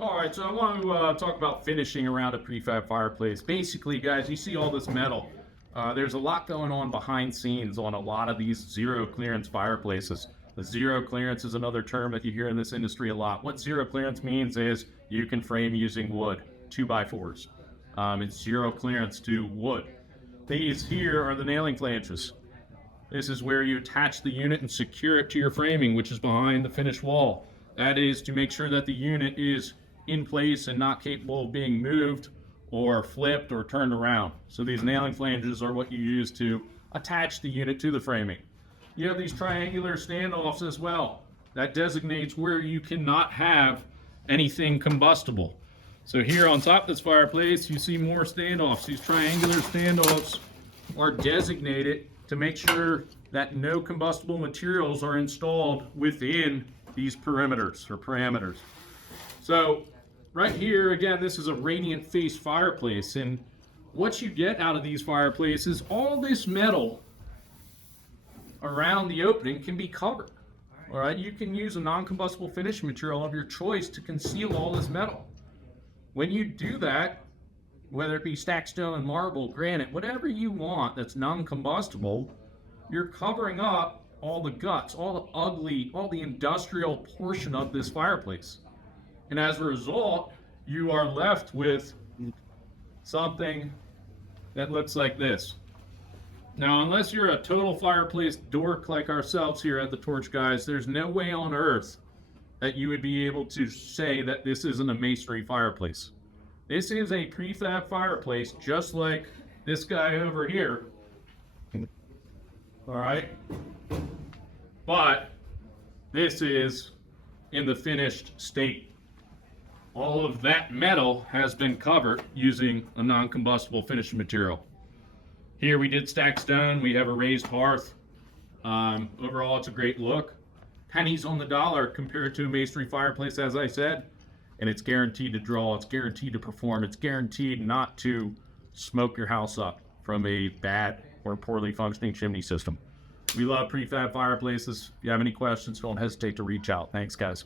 All right, so I want to talk about finishing around a prefab fireplace. Basically, guys, you see all this metal. There's a lot going on behind scenes on a lot of these zero clearance fireplaces. The zero clearance is another term that you hear in this industry a lot. What zero clearance means is you can frame using wood, 2x4s. It's zero clearance to wood. These here are the nailing flanges. This is where you attach the unit and secure it to your framing, which is behind the finished wall. That is to make sure that the unit is in place and not capable of being moved or flipped or turned around. So these nailing flanges are what you use to attach the unit to the framing. You have these triangular standoffs as well. That designates where you cannot have anything combustible. So here on top of this fireplace, you see more standoffs. These triangular standoffs are designated to make sure that no combustible materials are installed within these perimeters or parameters. So right here, again, this is a radiant face fireplace, and what you get out of these fireplaces, all this metal around the opening can be covered. All right, you can use a non-combustible finish material of your choice to conceal all this metal. When you do that, whether it be stacked stone, marble, granite, whatever you want that's non-combustible, you're covering up all the guts, all the ugly, all the industrial portion of this fireplace. And as a result, you are left with something that looks like this. Now, unless you're a total fireplace dork like ourselves here at the Torch Guys, there's no way on earth that you would be able to say that this isn't a masonry fireplace. This is a prefab fireplace, just like this guy over here. All right? But this is in the finished state. All of that metal has been covered using a non-combustible finishing material. Here we did stacked stone. We have a raised hearth. Overall, it's a great look. Pennies on the dollar compared to a masonry fireplace, as I said. And it's guaranteed to draw. It's guaranteed to perform. It's guaranteed not to smoke your house up from a bad or poorly functioning chimney system. We love prefab fireplaces. If you have any questions, don't hesitate to reach out. Thanks, guys.